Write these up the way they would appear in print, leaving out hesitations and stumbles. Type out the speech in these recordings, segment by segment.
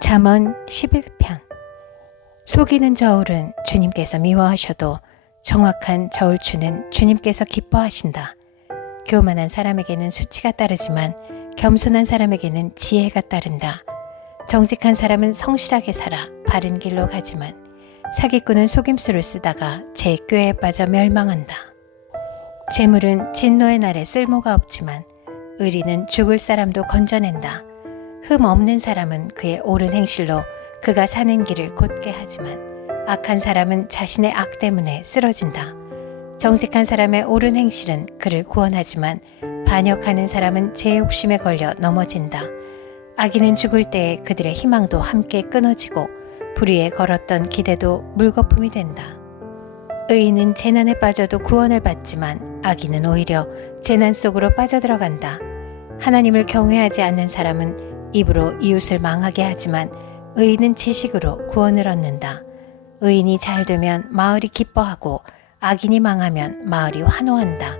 잠언 11편. 속이는 저울은 주님께서 미워하셔도 정확한 저울추는 주님께서 기뻐하신다. 교만한 사람에게는 수치가 따르지만 겸손한 사람에게는 지혜가 따른다. 정직한 사람은 성실하게 살아 바른 길로 가지만 사기꾼은 속임수를 쓰다가 제 꾀에 빠져 멸망한다. 재물은 진노의 날에 쓸모가 없지만 의리는 죽을 사람도 건져낸다. 흠 없는 사람은 그의 옳은 행실로 그가 사는 길을 곧게 하지만 악한 사람은 자신의 악 때문에 쓰러진다. 정직한 사람의 옳은 행실은 그를 구원하지만 반역하는 사람은 제 욕심에 걸려 넘어진다. 악인은 죽을 때에 그들의 희망도 함께 끊어지고 불의에 걸었던 기대도 물거품이 된다. 의인은 재난에 빠져도 구원을 받지만 악인은 오히려 재난 속으로 빠져들어간다. 하나님을 경외하지 않는 사람은 입으로 이웃을 망하게 하지만 의인은 지식으로 구원을 얻는다. 의인이 잘 되면 마을이 기뻐하고 악인이 망하면 마을이 환호한다.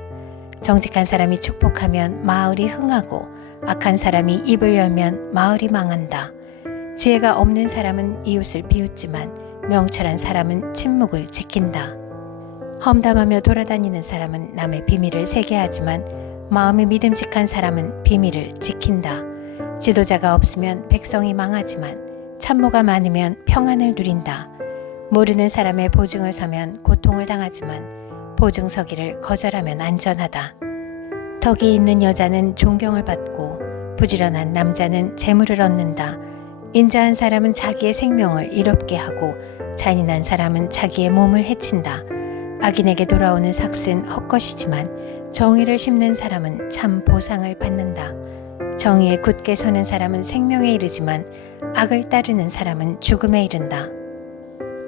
정직한 사람이 축복하면 마을이 흥하고 악한 사람이 입을 열면 마을이 망한다. 지혜가 없는 사람은 이웃을 비웃지만 명철한 사람은 침묵을 지킨다. 험담하며 돌아다니는 사람은 남의 비밀을 새게 하지만 마음이 믿음직한 사람은 비밀을 지킨다. 지도자가 없으면 백성이 망하지만 참모가 많으면 평안을 누린다. 모르는 사람의 보증을 서면 고통을 당하지만 보증 서기를 거절하면 안전하다. 덕이 있는 여자는 존경을 받고 부지런한 남자는 재물을 얻는다. 인자한 사람은 자기의 생명을 이롭게 하고 잔인한 사람은 자기의 몸을 해친다. 악인에게 돌아오는 삭은 헛것이지만 정의를 심는 사람은 참 보상을 받는다. 정의에 굳게 서는 사람은 생명에 이르지만 악을 따르는 사람은 죽음에 이른다.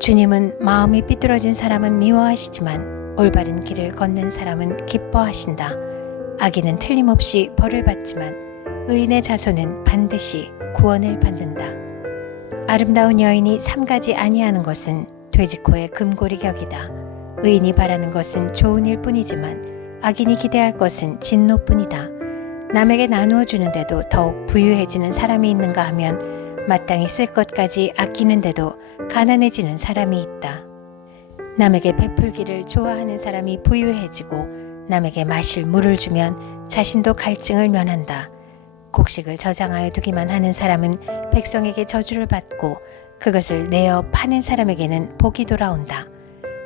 주님은 마음이 삐뚤어진 사람은 미워하시지만 올바른 길을 걷는 사람은 기뻐하신다. 악인은 틀림없이 벌을 받지만 의인의 자손은 반드시 구원을 받는다. 아름다운 여인이 삼가지 아니하는 것은 돼지코의 금고리 격이다. 의인이 바라는 것은 좋은 일뿐이지만 악인이 기대할 것은 진노뿐이다. 남에게 나누어 주는데도 더욱 부유해지는 사람이 있는가 하면 마땅히 쓸 것까지 아끼는데도 가난해지는 사람이 있다. 남에게 베풀기를 좋아하는 사람이 부유해지고 남에게 마실 물을 주면 자신도 갈증을 면한다. 곡식을 저장하여 두기만 하는 사람은 백성에게 저주를 받고 그것을 내어 파는 사람에게는 복이 돌아온다.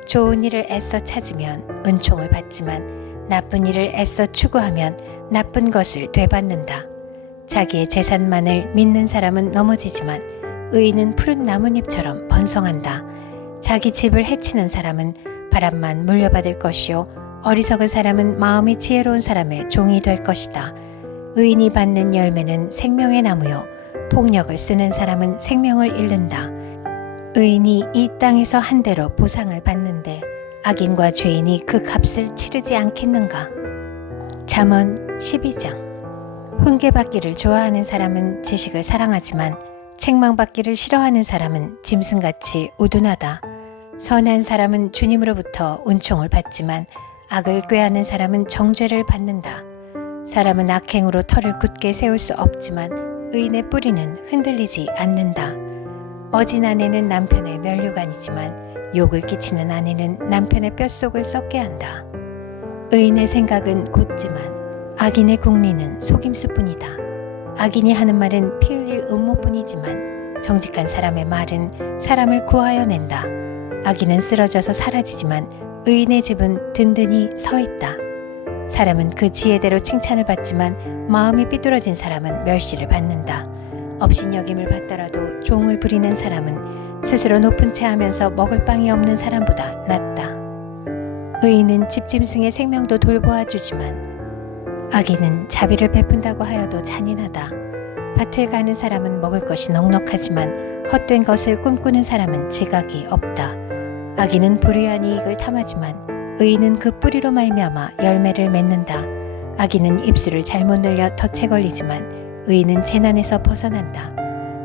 좋은 일을 애써 찾으면 은총을 받지만 나쁜 일을 애써 추구하면 나쁜 것을 되받는다. 자기의 재산만을 믿는 사람은 넘어지지만 의인은 푸른 나뭇잎처럼 번성한다. 자기 집을 해치는 사람은 바람만 물려받을 것이요 어리석은 사람은 마음이 지혜로운 사람의 종이 될 것이다. 의인이 받는 열매는 생명의 나무요 폭력을 쓰는 사람은 생명을 잃는다. 의인이 이 땅에서 한 대로 보상을 받는데 악인과 죄인이 그 값을 치르지 않겠는가? 잠언 12장. 훈계받기를 좋아하는 사람은 지식을 사랑하지만 책망받기를 싫어하는 사람은 짐승같이 우둔하다. 선한 사람은 주님으로부터 은총을 받지만 악을 꾀하는 사람은 정죄를 받는다. 사람은 악행으로 터를 굳게 세울 수 없지만 의인의 뿌리는 흔들리지 않는다. 어진 아내는 남편의 면류관이지만 욕을 끼치는 아내는 남편의 뼛속을 썩게 한다. 의인의 생각은 곧지만 악인의 궁리는 속임수뿐이다. 악인이 하는 말은 피 흘릴 음모뿐이지만 정직한 사람의 말은 사람을 구하여 낸다. 악인은 쓰러져서 사라지지만 의인의 집은 든든히 서 있다. 사람은 그 지혜대로 칭찬을 받지만 마음이 삐뚤어진 사람은 멸시를 받는다. 업신여김을 받더라도 종을 부리는 사람은 스스로 높은 채 하면서 먹을 빵이 없는 사람보다 낫다. 의인은 집짐승의 생명도 돌보아 주지만 악인은 자비를 베푼다고 하여도 잔인하다. 밭을 가는 사람은 먹을 것이 넉넉하지만 헛된 것을 꿈꾸는 사람은 지각이 없다. 악인은 불의한 이익을 탐하지만 의인은 그 뿌리로 말미암아 열매를 맺는다. 악인은 입술을 잘못 늘려 덫에 걸리지만 의인은 재난에서 벗어난다.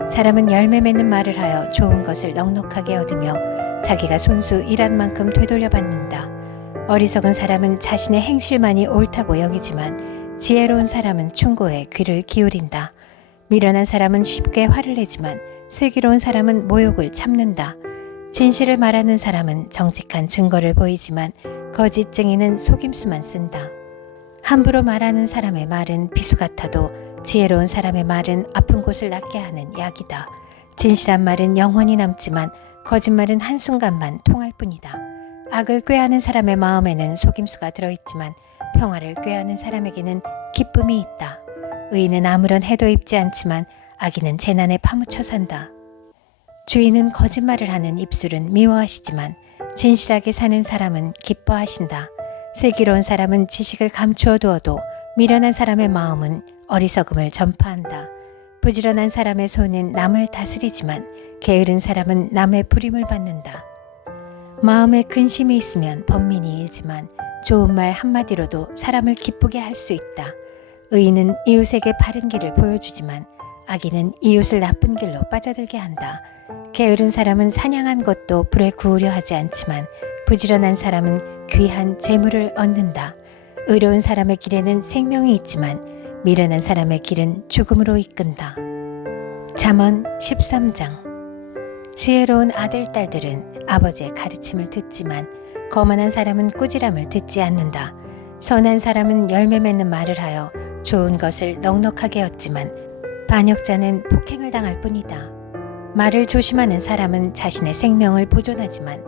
사람은 열매 맺는 말을 하여 좋은 것을 넉넉하게 얻으며 자기가 손수 일한 만큼 되돌려 받는다. 어리석은 사람은 자신의 행실만이 옳다고 여기지만 지혜로운 사람은 충고에 귀를 기울인다. 미련한 사람은 쉽게 화를 내지만 슬기로운 사람은 모욕을 참는다. 진실을 말하는 사람은 정직한 증거를 보이지만 거짓 증인은 속임수만 쓴다. 함부로 말하는 사람의 말은 비수 같아도 지혜로운 사람의 말은 아픈 곳을 낫게 하는 약이다. 진실한 말은 영원히 남지만 거짓말은 한순간만 통할 뿐이다. 악을 꾀하는 사람의 마음에는 속임수가 들어있지만 평화를 꾀하는 사람에게는 기쁨이 있다. 의인은 아무런 해도 입지 않지만 악인은 재난에 파묻혀 산다. 주인은 거짓말을 하는 입술은 미워하시지만 진실하게 사는 사람은 기뻐하신다. 슬기로운 사람은 지식을 감추어 두어도 미련한 사람의 마음은 어리석음을 전파한다. 부지런한 사람의 손은 남을 다스리지만 게으른 사람은 남의 부림을 받는다. 마음에 근심이 있으면 번민이 일지만 좋은 말 한마디로도 사람을 기쁘게 할 수 있다. 의인은 이웃에게 바른 길을 보여주지만 악인은 이웃을 나쁜 길로 빠져들게 한다. 게으른 사람은 사냥한 것도 불에 구우려 하지 않지만 부지런한 사람은 귀한 재물을 얻는다. 의로운 사람의 길에는 생명이 있지만 미련한 사람의 길은 죽음으로 이끈다. 잠언 13장. 지혜로운 아들, 딸들은 아버지의 가르침을 듣지만 거만한 사람은 꾸지람을 듣지 않는다. 선한 사람은 열매 맺는 말을 하여 좋은 것을 넉넉하게 얻지만 반역자는 폭행을 당할 뿐이다. 말을 조심하는 사람은 자신의 생명을 보존하지만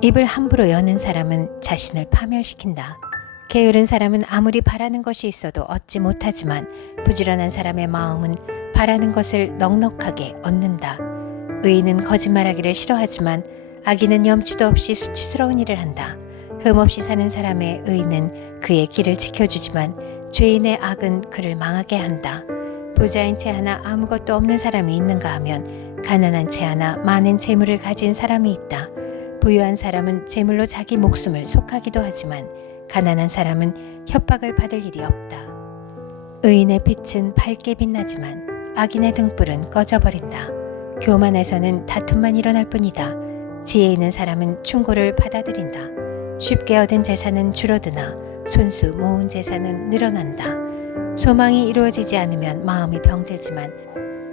입을 함부로 여는 사람은 자신을 파멸시킨다. 게으른 사람은 아무리 바라는 것이 있어도 얻지 못하지만 부지런한 사람의 마음은 바라는 것을 넉넉하게 얻는다. 의인은 거짓말하기를 싫어하지만 악인은 염치도 없이 수치스러운 일을 한다. 흠없이 사는 사람의 의는 그의 길을 지켜주지만 죄인의 악은 그를 망하게 한다. 부자인 채 하나 아무것도 없는 사람이 있는가 하면 가난한 채 하나 많은 재물을 가진 사람이 있다. 부유한 사람은 재물로 자기 목숨을 속하기도 하지만 가난한 사람은 협박을 받을 일이 없다. 의인의 빛은 밝게 빛나지만 악인의 등불은 꺼져버린다. 교만에서는 다툼만 일어날 뿐이다. 지혜 있는 사람은 충고를 받아들인다. 쉽게 얻은 재산은 줄어드나 손수 모은 재산은 늘어난다. 소망이 이루어지지 않으면 마음이 병들지만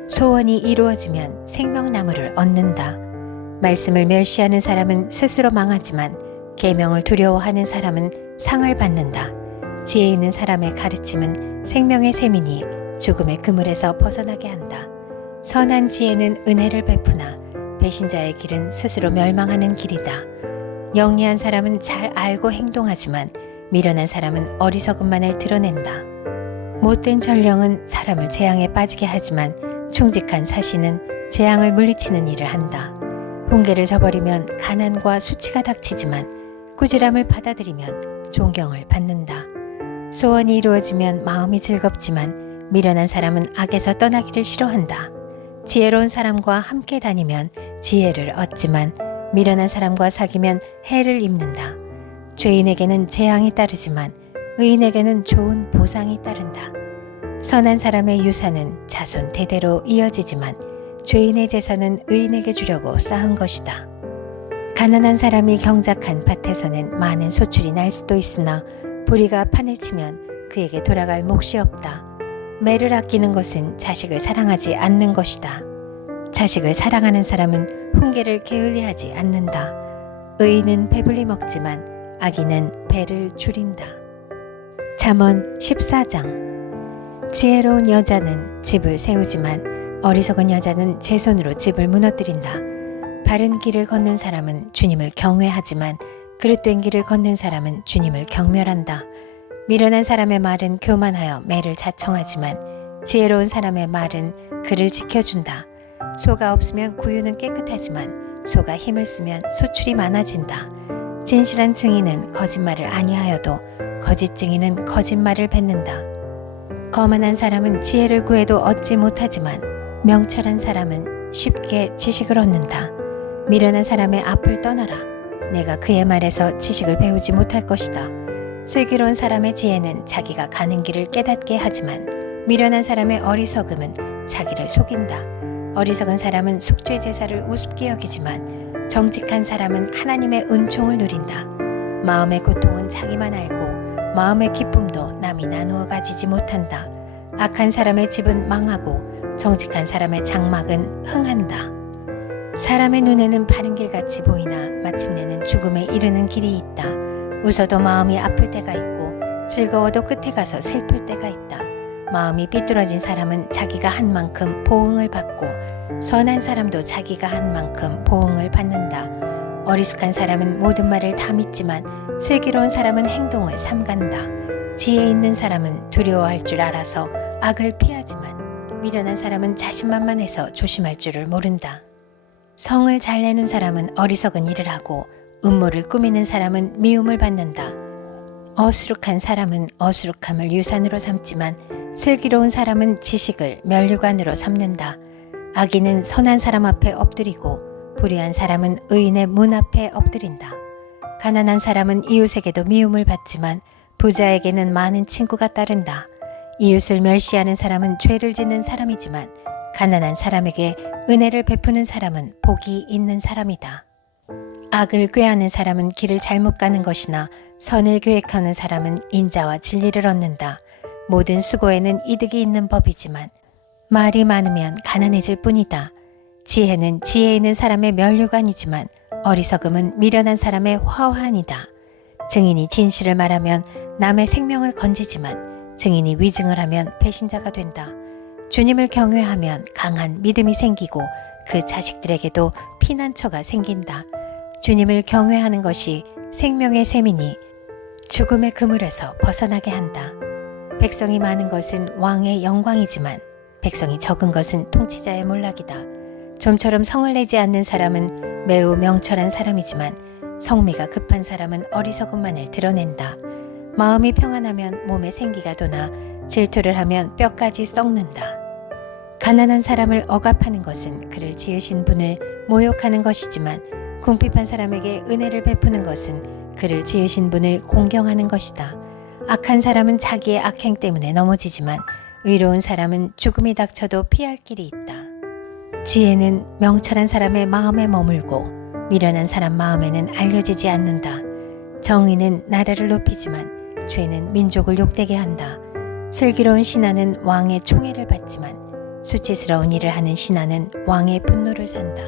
소원이 이루어지면 생명나무를 얻는다. 말씀을 멸시하는 사람은 스스로 망하지만 계명을 두려워하는 사람은 상을 받는다. 지혜 있는 사람의 가르침은 생명의 샘이니 죽음의 그물에서 벗어나게 한다. 선한 지혜는 은혜를 베푸나 배신자의 길은 스스로 멸망하는 길이다. 영리한 사람은 잘 알고 행동하지만 미련한 사람은 어리석음만을 드러낸다. 못된 전령은 사람을 재앙에 빠지게 하지만 충직한 사신은 재앙을 물리치는 일을 한다. 훈계를 저버리면 가난과 수치가 닥치지만 꾸지람을 받아들이면 존경을 받는다. 소원이 이루어지면 마음이 즐겁지만 미련한 사람은 악에서 떠나기를 싫어한다. 지혜로운 사람과 함께 다니면 지혜를 얻지만 미련한 사람과 사귀면 해를 입는다. 죄인에게는 재앙이 따르지만 의인에게는 좋은 보상이 따른다. 선한 사람의 유산은 자손 대대로 이어지지만 죄인의 재산은 의인에게 주려고 쌓은 것이다. 가난한 사람이 경작한 밭에서는 많은 소출이 날 수도 있으나 불의가 판을 치면 그에게 돌아갈 몫이 없다. 매를 아끼는 것은 자식을 사랑하지 않는 것이다. 자식을 사랑하는 사람은 훈계를 게을리하지 않는다. 의인은 배불리 먹지만 악인은 배를 줄인다. 잠언 14장. 지혜로운 여자는 집을 세우지만 어리석은 여자는 제 손으로 집을 무너뜨린다. 바른 길을 걷는 사람은 주님을 경외하지만 그릇된 길을 걷는 사람은 주님을 경멸한다. 미련한 사람의 말은 교만하여 매를 자청하지만 지혜로운 사람의 말은 그를 지켜준다. 소가 없으면 구유는 깨끗하지만 소가 힘을 쓰면 소출이 많아진다. 진실한 증인은 거짓말을 아니하여도 거짓 증인은 거짓말을 뱉는다. 거만한 사람은 지혜를 구해도 얻지 못하지만 명철한 사람은 쉽게 지식을 얻는다. 미련한 사람의 앞을 떠나라. 내가 그의 말에서 지식을 배우지 못할 것이다. 슬기로운 사람의 지혜는 자기가 가는 길을 깨닫게 하지만 미련한 사람의 어리석음은 자기를 속인다. 어리석은 사람은 속죄 제사를 우습게 여기지만 정직한 사람은 하나님의 은총을 누린다. 마음의 고통은 자기만 알고 마음의 기쁨도 남이 나누어 가지지 못한다. 악한 사람의 집은 망하고 정직한 사람의 장막은 흥한다. 사람의 눈에는 바른 길같이 보이나 마침내는 죽음에 이르는 길이 있다. 웃어도 마음이 아플 때가 있고 즐거워도 끝에 가서 슬플 때가 있다. 마음이 삐뚤어진 사람은 자기가 한 만큼 보응을 받고 선한 사람도 자기가 한 만큼 보응을 받는다. 어리숙한 사람은 모든 말을 다 믿지만 슬기로운 사람은 행동을 삼간다. 지혜 있는 사람은 두려워할 줄 알아서 악을 피하지만 미련한 사람은 자신만만해서 조심할 줄을 모른다. 성을 잘 내는 사람은 어리석은 일을 하고 음모를 꾸미는 사람은 미움을 받는다. 어수룩한 사람은 어수룩함을 유산으로 삼지만 슬기로운 사람은 지식을 면류관으로 삼는다. 악인은 선한 사람 앞에 엎드리고 불의한 사람은 의인의 문 앞에 엎드린다. 가난한 사람은 이웃에게도 미움을 받지만 부자에게는 많은 친구가 따른다. 이웃을 멸시하는 사람은 죄를 짓는 사람이지만 가난한 사람에게 은혜를 베푸는 사람은 복이 있는 사람이다. 악을 꾀하는 사람은 길을 잘못 가는 것이나 선을 계획하는 사람은 인자와 진리를 얻는다. 모든 수고에는 이득이 있는 법이지만 말이 많으면 가난해질 뿐이다. 지혜는 지혜 있는 사람의 면류관이지만 어리석음은 미련한 사람의 화환이다. 증인이 진실을 말하면 남의 생명을 건지지만 증인이 위증을 하면 배신자가 된다. 주님을 경외하면 강한 믿음이 생기고 그 자식들에게도 피난처가 생긴다. 주님을 경외하는 것이 생명의 셈이니 죽음의 그물에서 벗어나게 한다. 백성이 많은 것은 왕의 영광이지만 백성이 적은 것은 통치자의 몰락이다. 좀처럼 성을 내지 않는 사람은 매우 명철한 사람이지만 성미가 급한 사람은 어리석음만을 드러낸다. 마음이 평안하면 몸에 생기가 도나 질투를 하면 뼈까지 썩는다. 가난한 사람을 억압하는 것은 그를 지으신 분을 모욕하는 것이지만 궁핍한 사람에게 은혜를 베푸는 것은 그를 지으신 분을 공경하는 것이다. 악한 사람은 자기의 악행 때문에 넘어지지만 의로운 사람은 죽음이 닥쳐도 피할 길이 있다. 지혜는 명철한 사람의 마음에 머물고 미련한 사람 마음에는 알려지지 않는다. 정의는 나라를 높이지만 죄는 민족을 욕되게 한다. 슬기로운 신하는 왕의 총애를 받지만 수치스러운 일을 하는 신하는 왕의 분노를 산다.